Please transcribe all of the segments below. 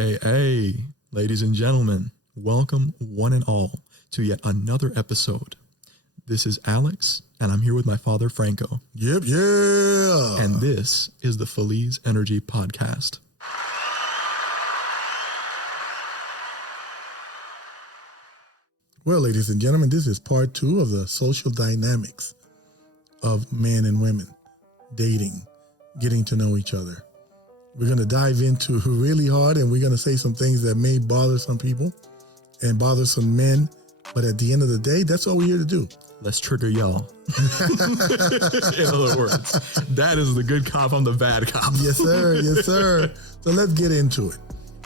Hey, ladies and gentlemen, welcome one and all to yet another episode. This is Alex, and I'm here with my father, Franco. Yep, yeah. And this is the Feliz Energy Podcast. Well, ladies and gentlemen, this is part 2 of the social dynamics of men and women, dating, getting to know each other. We're going to dive into really hard, and we're going to say some things that may bother some people and bother some men. But at the end of the day, that's all we're here to do. Let's trigger y'all. In other words, that is the good cop, I'm the bad cop. Yes, sir. Yes, sir. So let's get into it,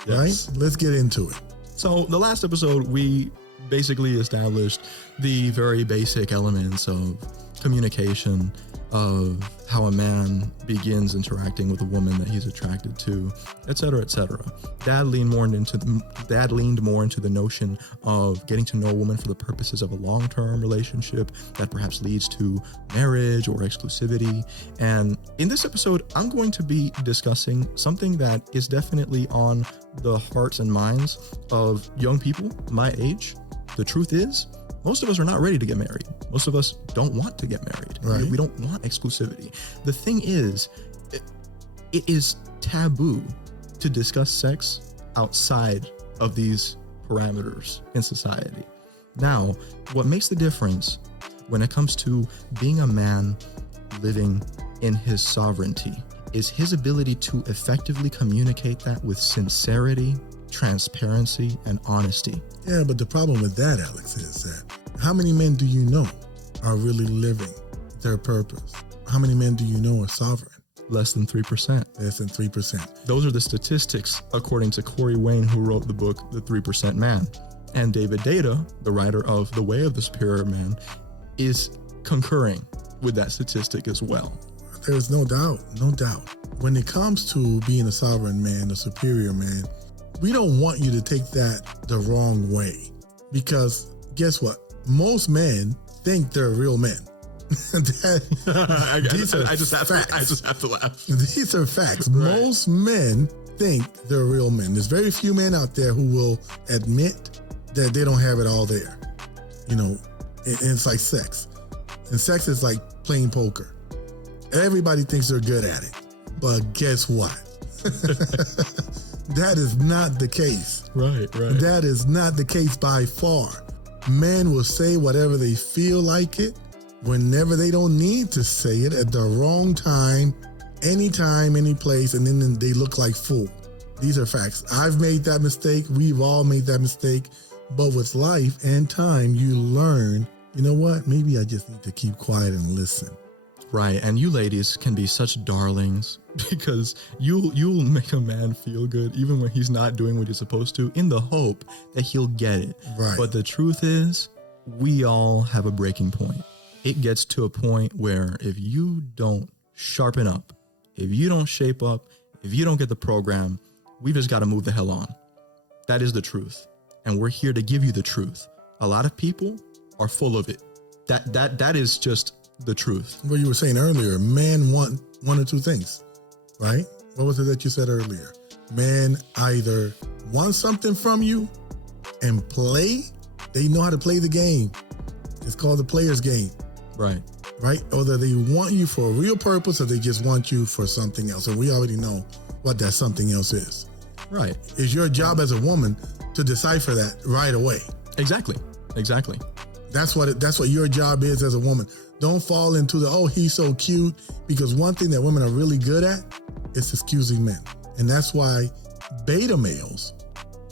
Yes. right? Let's get into it. So the last episode, we basically established the very basic elements of communication, of how a man begins interacting with a woman that he's attracted to, etc., etc. Dad leaned more into the notion of getting to know a woman for the purposes of a long-term relationship that perhaps leads to marriage or exclusivity. And in this episode, I'm going to be discussing something that is definitely on the hearts and minds of young people my age. The truth is, most of us are not ready to get married. Most of us don't want to get married. Right. We don't want exclusivity. The thing is, it is taboo to discuss sex outside of these parameters in society. Now, what makes the difference when it comes to being a man living in his sovereignty is his ability to effectively communicate that with sincerity, transparency, and honesty. Yeah, but the problem with that, Alex, is that how many men do you know are really living their purpose? How many men do you know are sovereign? Less than 3%. Less than 3%. Those are the statistics, according to Corey Wayne, who wrote the book, The 3% Man. And David Data, the writer of The Way of the Superior Man, is concurring with that statistic as well. There's no doubt, no doubt. When it comes to being a sovereign man, a superior man, we don't want you to take that the wrong way. Because guess what? Most men think they're real men. I just have to laugh. These are facts. Right. Most men think they're real men. There's very few men out there who will admit that they don't have it all there. You know, and it's like sex. And sex is like playing poker. Everybody thinks they're good at it. But guess what? That is not the case. Right. That is not the case by far. Men will say whatever they feel like it, whenever they don't need to say it, at the wrong time, anytime, any place, and then they look like fool. These are facts. I've made that mistake. We've all made that mistake. But with life and time, you learn, you know what? Maybe I just need to keep quiet and listen. Right. And you ladies can be such darlings because you'll make a man feel good even when he's not doing what he's supposed to, in the hope that he'll get it. Right. But the truth is, we all have a breaking point. It gets to a point where if you don't sharpen up, if you don't shape up, if you don't get the program, we've just got to move the hell on. That is the truth. And we're here to give you the truth. A lot of people are full of it. That is just the truth. What you were saying earlier, men want one or two things, right? What was it that you said earlier? Men either want something from you and play. They know how to play the game. It's called the player's game. Right. Or that they want you for a real purpose, or they just want you for something else. And we already know what that something else is. Right. It's your job as a woman to decipher that right away. Exactly. That's what your job is as a woman. Don't fall into he's so cute, because one thing that women are really good at is excusing men. And that's why beta males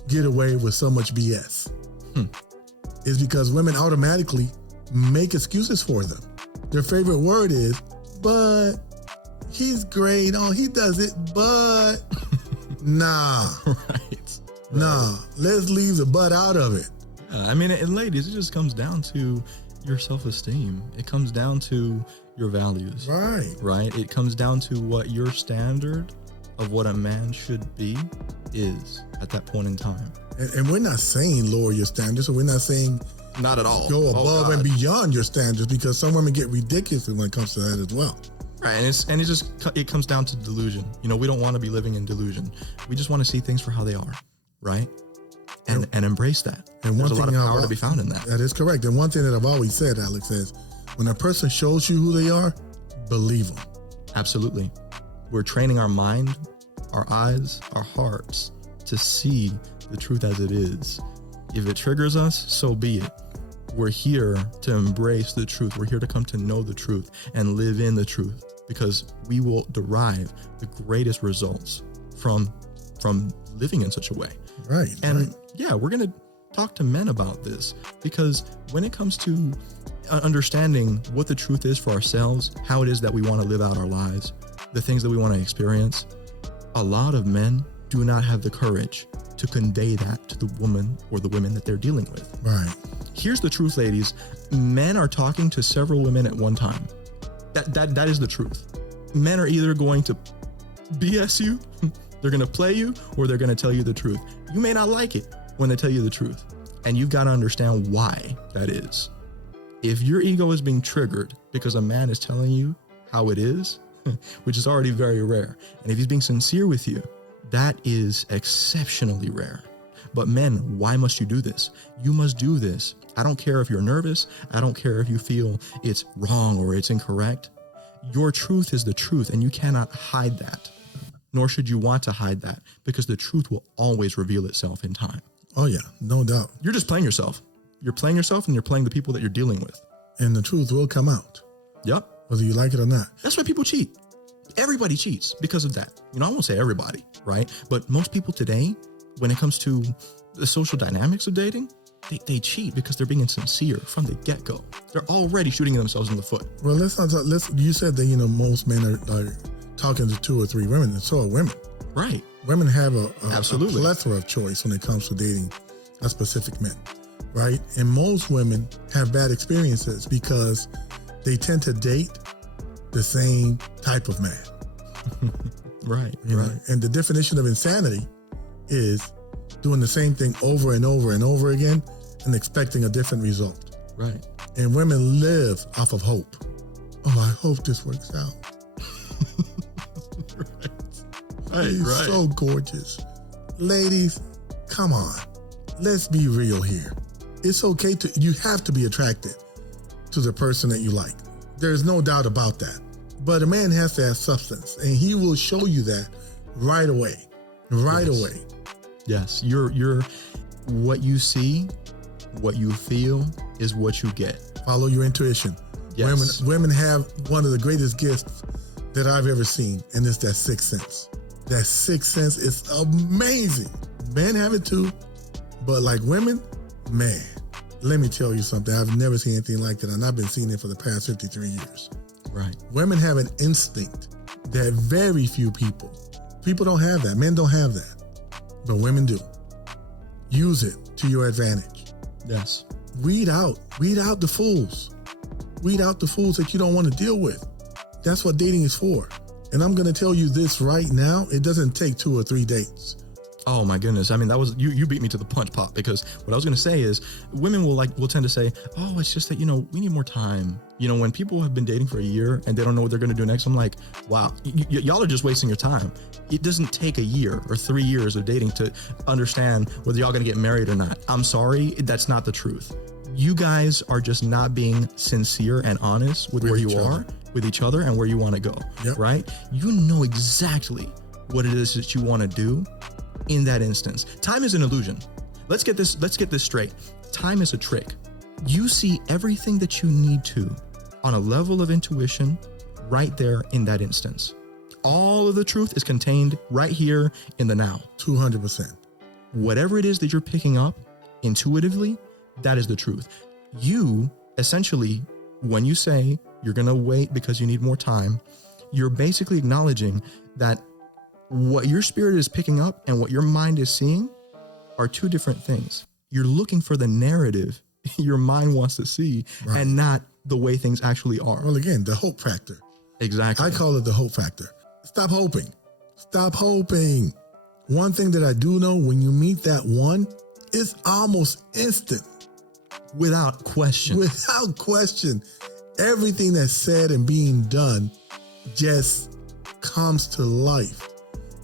get away with so much BS. Is because women automatically make excuses for them. Their favorite word is, but he's great. Oh, he does it, but nah. Right. Nah, let's leave the but out of it. I mean, and ladies, it just comes down to your self-esteem. It comes down to your values. Right. It comes down to what your standard of what a man should be is at that point in time. And we're not saying lower your standards, or we're not saying not at all go above and beyond your standards, because some women get ridiculous when it comes to that as well. Right, and it comes down to delusion. You know, we don't want to be living in delusion. We just want to see things for how they are. right? And embrace that. And There's a lot of I've power to be found in that. That is correct. And one thing that I've always said, Alex, is when a person shows you who they are, believe them. Absolutely. We're training our mind, our eyes, our hearts to see the truth as it is. If it triggers us, so be it. We're here to embrace the truth. We're here to come to know the truth and live in the truth, because we will derive the greatest results from living in such a way. Right. And yeah, we're going to talk to men about this, because when it comes to understanding what the truth is for ourselves, how it is that we want to live out our lives, the things that we want to experience, a lot of men do not have the courage to convey that to the woman or the women that they're dealing with. Right. Here's the truth, ladies. Men are talking to several women at one time. That is the truth. Men are either going to BS you, they're going to play you, or they're going to tell you the truth. You may not like it when they tell you the truth, and you've got to understand why that is. If your ego is being triggered because a man is telling you how it is, which is already very rare, and if he's being sincere with you, that is exceptionally rare. But men, why must you do this? You must do this. I don't care if you're nervous. I don't care if you feel it's wrong or it's incorrect. Your truth is the truth, and you cannot hide that. Nor should you want to hide that, because the truth will always reveal itself in time. Oh, yeah, no doubt. You're just playing yourself. You're playing yourself, and you're playing the people that you're dealing with. And the truth will come out. Yep. Whether you like it or not. That's why people cheat. Everybody cheats because of that. I won't say everybody, right? But most people today, when it comes to the social dynamics of dating, they cheat because they're being insincere from the get-go. They're already shooting themselves in the foot. Well, let's not talk. You said that, most men are talking to 2 or 3 women, and so are women. Right. Women have a Absolutely. plethora of choice when it comes to dating a specific man, right? And most women have bad experiences because they tend to date the same type of man. Right. Right. And the definition of insanity is doing the same thing over and over and over again and expecting a different result. Right. And women live off of hope. Oh, I hope this works out. He's so gorgeous. Ladies, come on. Let's be real here. It's okay you have to be attracted to the person that you like. There's no doubt about that. But a man has to have substance, and he will show you that right away. Right away. Yes. You're what you see, what you feel is what you get. Follow your intuition. Yes. Women have one of the greatest gifts that I've ever seen, and it's that sixth sense. That sixth sense is amazing. Men have it too, but like women, man, let me tell you something. I've never seen anything like that, and I've been seeing it for the past 53 years. Right. Women have an instinct that very few people don't have that. Men don't have that, but women do. Use it to your advantage. Yes. Weed out the fools. Weed out the fools that you don't want to deal with. That's what dating is for. And I'm going to tell you this right now. It doesn't take 2 or 3 dates. Oh my goodness. I mean, that was, you beat me to the punch, Pop, because what I was going to say is women will tend to say, oh, it's just that, we need more time. When people have been dating for a year and they don't know what they're going to do next, I'm like, wow, y'all are just wasting your time. It doesn't take a year or 3 years of dating to understand whether y'all going to get married or not. I'm sorry. That's not the truth. You guys are just not being sincere and honest with where you are with each other and where you want to go. Yep. Right? You know exactly what it is that you want to do in that instance. Time is an illusion. Let's get this straight. Time is a trick. You see everything that you need to on a level of intuition right there in that instance. All of the truth is contained right here in the now. 200%. Whatever it is that you're picking up intuitively, that is the truth. You essentially, when you say you're going to wait because you need more time, you're basically acknowledging that what your spirit is picking up and what your mind is seeing are 2 different things. You're looking for the narrative your mind wants to see, right, and not the way things actually are. Well, again, the hope factor. Exactly. I call it the hope factor. Stop hoping. Stop hoping. One thing that I do know, when you meet that one, it's almost instant. Without question. Without question. Everything that's said and being done just comes to life.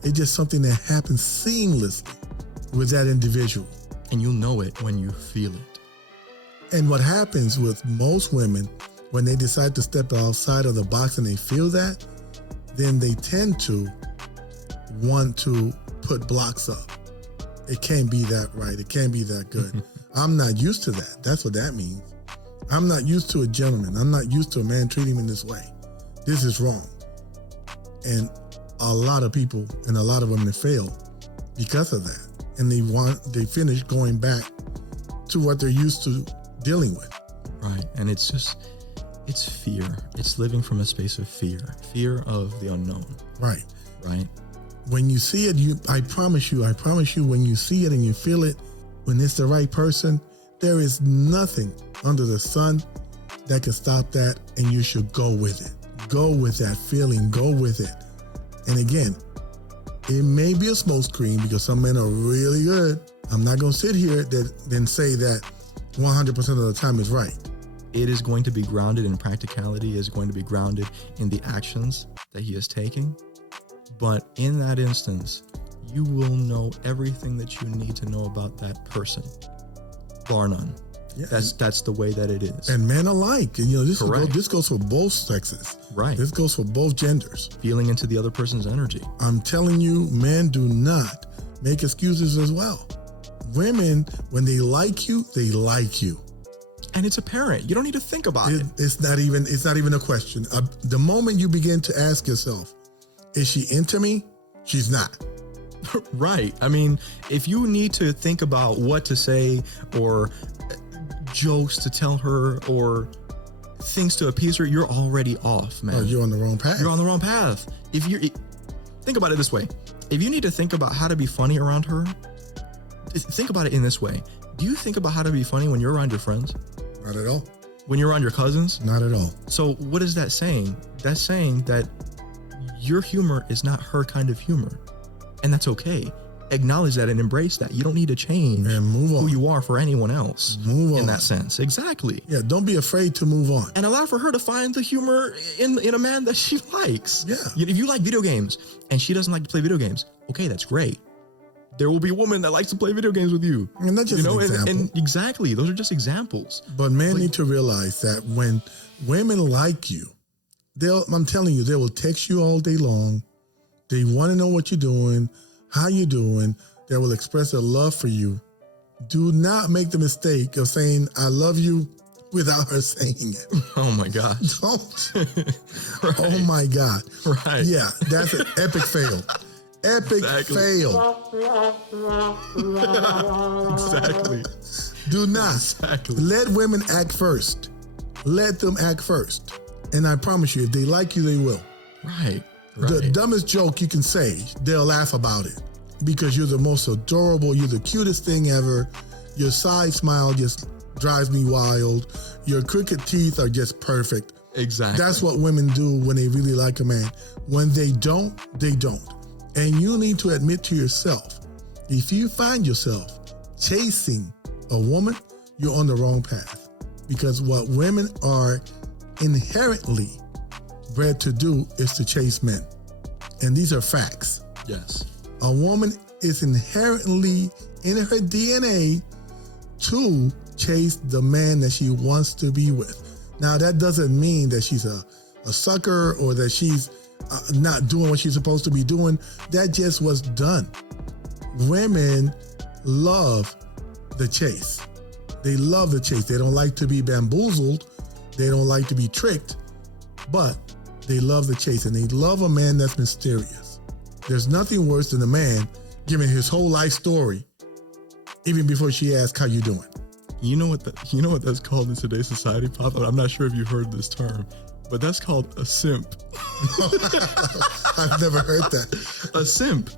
It's just something that happens seamlessly. with that individual. And you'll know it when you feel it. And what happens with most women, when they decide to step outside of the box and they feel that, then they tend to want to put blocks up. It can't be that right. It can't be that good. I'm not used to that. That's what that means. I'm not used to a gentleman. I'm not used to a man treating me this way. This is wrong. And a lot of people and a lot of women fail because of that. And they finish going back to what they're used to dealing with. Right. And it's fear. It's living from a space of fear of the unknown. Right. Right. When you see it, I promise you, when you see it and you feel it, when it's the right person, there is nothing under the sun that can stop that, and you should go with it. Go with that feeling, go with it. And again, it may be a smokescreen because some men are really good. I'm not going to sit here then say that 100% of the time is right. It is going to be grounded in practicality, is going to be grounded in the actions that he is taking. But in that instance, you will know everything that you need to know about that person, bar none. Yeah. That's the way that it is. And men alike. This goes for both sexes. Right. This goes for both genders. Feeling into the other person's energy. I'm telling you, men do not make excuses as well. Women, when they like you, they like you. And it's apparent. You don't need to think about it. It's not even a question. The moment you begin to ask yourself, is she into me? She's not. Right. I mean, if you need to think about what to say or jokes to tell her or things to appease her, you're already off, man. Oh, you're on the wrong path. You're on the wrong path. Think about it this way. If you need to think about how to be funny around her, think about it in this way. Do you think about how to be funny when you're around your friends? Not at all. When you're around your cousins? Not at all. So what is that saying? That's saying that your humor is not her kind of humor. And that's okay. Acknowledge that and embrace that. You don't need to change and move on. Who you are for anyone else. Move on. In that sense. Exactly. Yeah, don't be afraid to move on. And allow for her to find the humor in a man that she likes. Yeah. If you like video games and she doesn't like to play video games, okay, that's great. There will be a woman that likes to play video games with you. And that's just an example. And exactly. Those are just examples. But men need to realize that when women like you, I'm telling you, they will text you all day long. They want to know what you're doing, how you're doing. They will express their love for you. Do not make the mistake of saying, I love you without her saying it. Oh my God. Don't. Right. Oh my God. Right. Yeah, that's an epic fail. Epic fail. Exactly. Do not. Exactly. Let women act first. Let them act first. And I promise you, if they like you, they will. Right. The dumbest joke you can say, they'll laugh about it because you're the most adorable, you're the cutest thing ever. Your side smile just drives me wild. Your crooked teeth are just perfect. Exactly. That's what women do when they really like a man. When they don't, they don't. And you need to admit to yourself, if you find yourself chasing a woman, you're on the wrong path. Because what women are inherently bred to do is to chase men. And these are facts. Yes. A woman is inherently in her DNA to chase the man that she wants to be with. Now, that doesn't mean that she's a sucker or that she's not doing what she's supposed to be doing. That just was done. Women love the chase. They love the chase. They don't like to be bamboozled. They don't like to be tricked, but they love the chase and they love a man that's mysterious. There's nothing worse than a man giving his whole life story even before she asks how you doing. You know what that's called in today's society, Pop? I'm not sure if you've heard this term, but that's called a simp. I've never heard that. A simp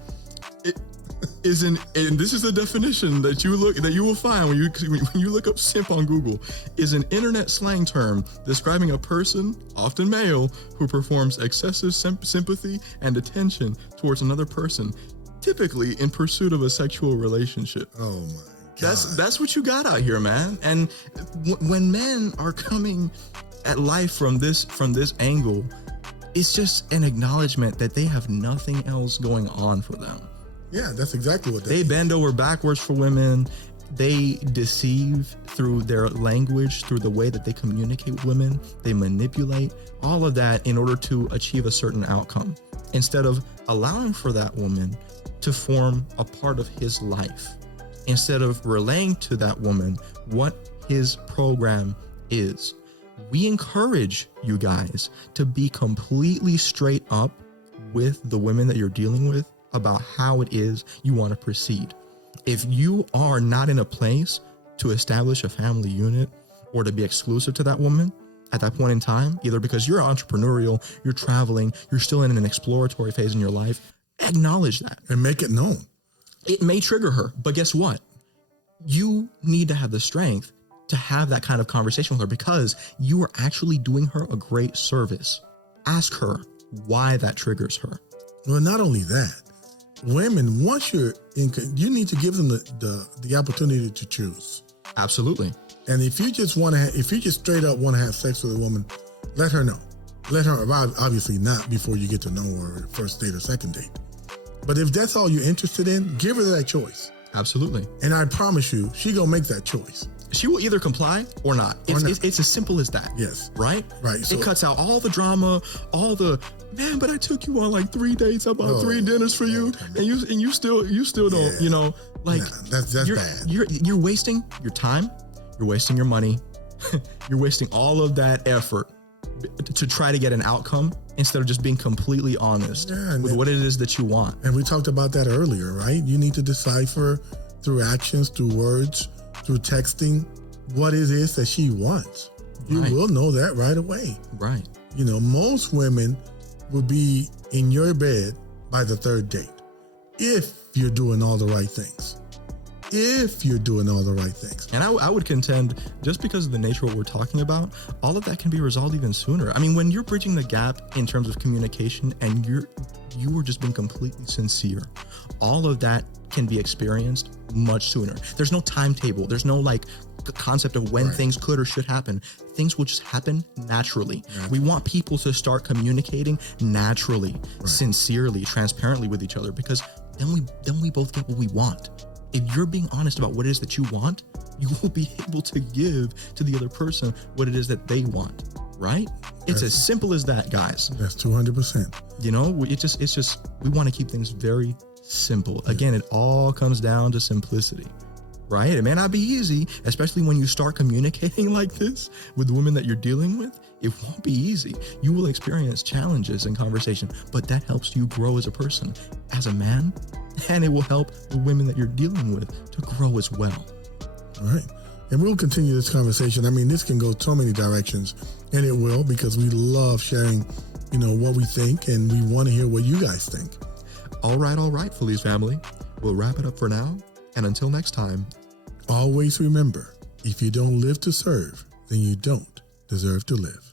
and this is the definition that you will find when you look up simp on Google, is an internet slang term describing a person, often male, who performs excessive sympathy and attention towards another person, typically in pursuit of a sexual relationship. Oh my God. That's what you got out here, man. And when men are coming at life from this angle, it's just an acknowledgement that they have nothing else going on for them. Yeah, that's exactly what they bend over backwards for women. They deceive through their language, through the way that they communicate with women. They manipulate all of that in order to achieve a certain outcome, instead of allowing for that woman to form a part of his life, instead of relaying to that woman what his program is. We encourage you guys to be completely straight up with the women that you're dealing with about how it is you want to proceed. If you are not in a place to establish a family unit or to be exclusive to that woman at that point in time, either because you're entrepreneurial, you're traveling, you're still in an exploratory phase in your life, acknowledge that. And make it known. It may trigger her, but guess what? You need to have the strength to have that kind of conversation with her, because you are actually doing her a great service. Ask her why that triggers her. Well, not only that, women, once you're in, you need to give them the opportunity to choose. Absolutely. And if you just want to, if you just straight up want to have sex with a woman, let her know. Let her, obviously not before you get to know her first date or second date. But if that's all you're interested in, give her that choice. Absolutely. And I promise you, she gonna make that choice. She will either comply or not. It's as simple as that. Yes. Right? Right. So, it cuts out all the drama, all the, man, but I took you on like 3 dates. I bought 3 dinners for you. And you still don't, you know, like, that's bad. You're wasting your time. You're wasting your money. You're wasting all of that effort to try to get an outcome instead of just being completely honest with what it is that you want. And we talked about that earlier, right? You need to decipher through actions, through words, through texting, what it is that she wants. You will know that right away. Right. You know, most women will be in your bed by the 3rd date if you're doing all the right things. If you're doing all the right things. And I would contend, just because of the nature of what we're talking about, all of that can be resolved even sooner. I mean, when you're bridging the gap in terms of communication and you were just being completely sincere, all of that can be experienced much sooner. There's no timetable. There's no like concept of when things could or should happen. Things will just happen naturally. We want people to start communicating naturally, sincerely, transparently with each other, because then we both get what we want. If you're being honest about what it is that you want, you will be able to give to the other person what it is that they want, right? It's as simple as that, guys. That's 200%. You know, it's just, we want to keep things very simple. Again, it all comes down to simplicity, right? It may not be easy, especially when you start communicating like this with the women that you're dealing with. It won't be easy. You will experience challenges in conversation, but that helps you grow as a person, as a man, and it will help the women that you're dealing with to grow as well. All right. And we'll continue this conversation. I mean, this can go so many directions, and it will, because we love sharing, you know, what we think, and we want to hear what you guys think. All right, Feliz family. We'll wrap it up for now. And until next time, always remember, if you don't live to serve, then you don't deserve to live.